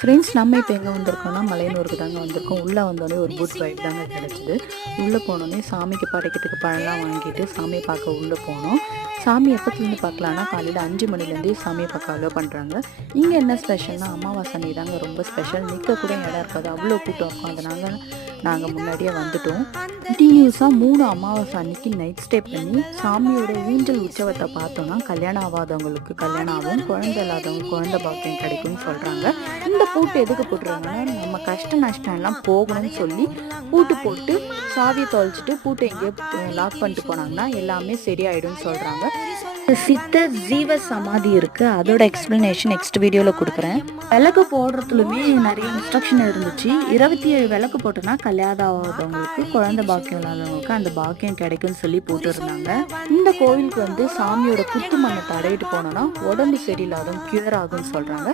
Friends, நம்ம இப்போ எங்கே வந்திருக்கோம்னா மலையனூருக்கு தாங்க வந்திருக்கோம். உள்ளே வந்தோடனே ஒரு குட் வைப் தாங்க கிடச்சிது. உள்ளே போனோடனே சாமிக்கு படைக்கிறதுக்கு பழம்லாம் வாங்கிட்டு சாமியை பார்க்க உள்ளே போனோம். சாமி எப்போத்துலேருந்து பார்க்கலான்னா காலையில் 5 மணிலேருந்தே சாமியை பார்க்க அலோவ் பண்ணுறாங்க. இங்கே என்ன ஸ்பெஷல்னா அமாவாசை அன்னைக்கு தாங்க ரொம்ப ஸ்பெஷல். நிற்க கூட இடம் இருக்காது, அவ்வளோ கூட்டம் இருக்கும். அதனால நாங்கள் முன்னாடியே வந்துட்டோம். கண்டினியூஸாக 3 அமாவாசை அன்னைக்கு நைட் ஸ்டே பண்ணி சாமியோட ஊஞ்சல் உற்சவத்தை பார்த்தோன்னா கல்யாணம் ஆகாதவங்களுக்கு கல்யாணம் ஆகும், குழந்தை இல்லாதவங்க குழந்தை பாக்கியம் கிடைக்கும்னு சொல்கிறாங்க. இந்த பூட்டு எதுக்கு போட்டுறாங்கன்னா நம்ம கஷ்ட நஷ்டம் எல்லாம் போகணும்னு சொல்லி பூட்டு போட்டு சாவியை தொலைச்சிட்டு பூட்டை எங்கேயோ லாக் பண்ணிட்டு போனாங்கன்னா எல்லாமே சரியாயிடும்னு சொல்கிறாங்க. சித்தர் ஜீவ சமாதி இருக்குது, அதோட எக்ஸ்பிளனேஷன் நெக்ஸ்ட் வீடியோவில் கொடுக்குறேன். விளக்கு போடுறதுலுமே நிறைய இன்ஸ்ட்ரக்ஷன் இருந்துச்சு. 27 விளக்கு போட்டோன்னா கல்யாணம் ஆகாதவங்களுக்கு குழந்தை பாக்கியம் இல்லாதவங்களுக்கு அந்த பாக்கியம் கிடைக்கும்னு சொல்லி போட்டுருந்தாங்க. இந்த கோவிலுக்கு வந்து சாமியோட குத்து மண்ணை தடவிட்டு போனோன்னா உடம்பு சரியில்லாதவங்க கியூர் ஆகும்னு சொல்கிறாங்க.